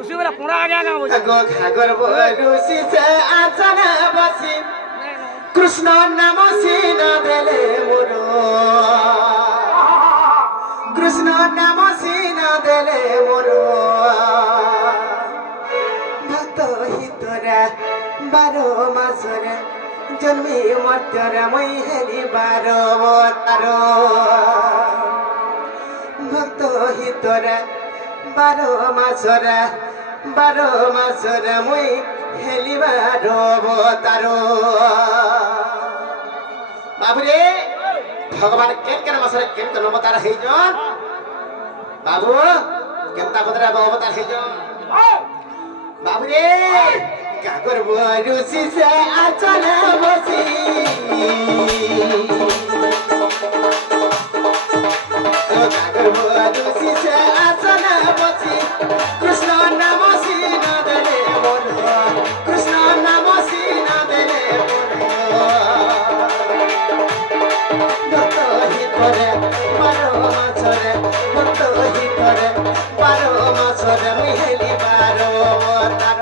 ऋषि वाला पुरा आ गया गाँव अगो घागर ऋषि से आचना बसी कृष्ण नाम सीन देले मोरो कृष्ण नाम सीन देले मोरो भक्त हितरा 12 मासरे जन्मी मत्यरा मै हेली 12 अवतार भक्त हितरा 12 मासरा 12 मासरा मै हेली 12 अवतार बाबुरे भगवान केन मासरे केन अवतार है जन बाबू केनता बदरा अवतार है जन बाबुरे कागर ऋषि से आचल बसी कागर ऋषि से आचल बसी कृष्ण नाम सीन देले मोरो कृष्ण नाम सीन देले मोरो भक्त हितरे 12 मासरे भक्त हितरे 12 मासरे मुई हेली 12 अवतार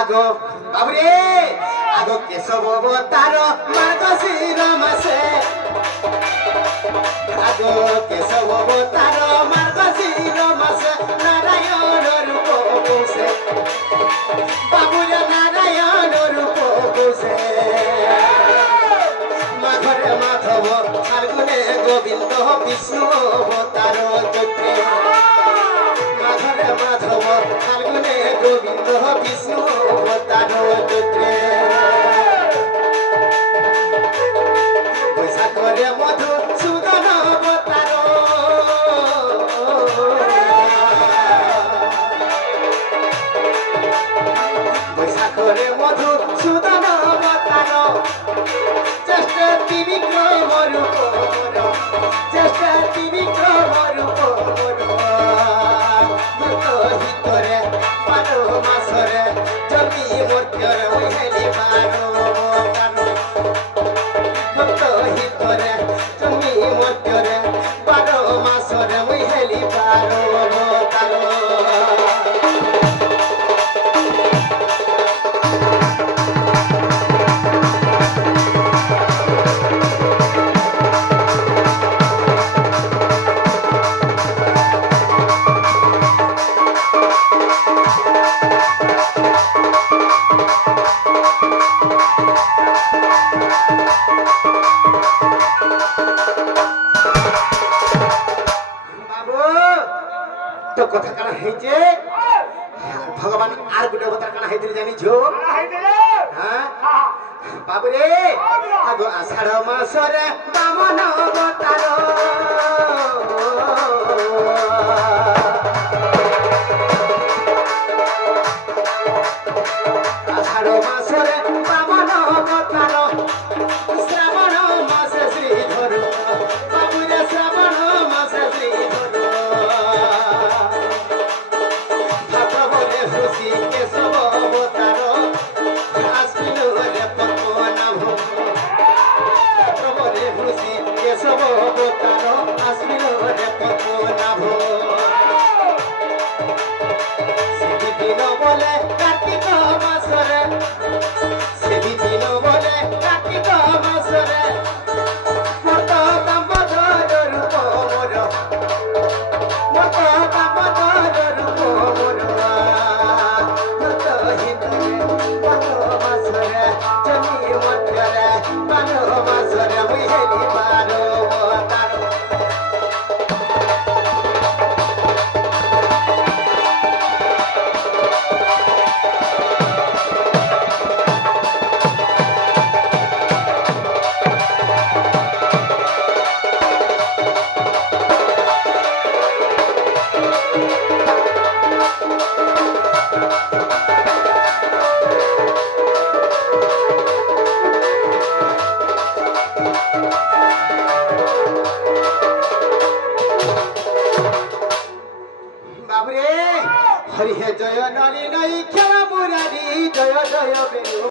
आगो बाबुरे आगो केशव अवतार मार्गशीर मासे आगो केशव अवतार मार्गशीर मासे नारायण रूप कोसे बाबुरे नारायण रूप कोसे माघरे माधव फाल्गुने गोविंद विष्णु अवतार चक्रे माघरे माधव फाल्गुने गोविंद विष्णु अवतार चक्रे बैशाखरे मधुसूदन अवतार बैशाखरे मधुसूदन अवतार ज्येष्ठ त्रिविक्रम रूप ज्येष्ठ त्रिविक्रम रूप भक्त हितरे 12 मासरे जन्मी मत्यरे मुई हेली 12 अवतार भक्त हितरे जन्मी मत्यरे 12 मासरे मुई हेली 12 अवतार तो कथा काना हेजे भगवान आर गुटे अवतार काना हेतिले जानि छो हां बाबुरे आगो आषाढ़ मासरे बामन अवतार आषाढ़ मासरे बामन अवतार श्रावण मासे श्रीधर बाबुरे श्रावण मासे श्रीधर केशव अवतार आश्विन रे पद्मनाभ केशव अवतार आश्विन रे पद्मनाभ से दिन बोले कार्तिक मासरे से दिन बोले कार्तिक मासरे मत दामोदर रूप मोर मत दामोदर रूप मोर जन्मी मत्यरे 12 मासरे मुई हेली 12 अवतार বাবুরে হরি হে জয় নারী নাই খেলা মুরারি জয় জয় বেণু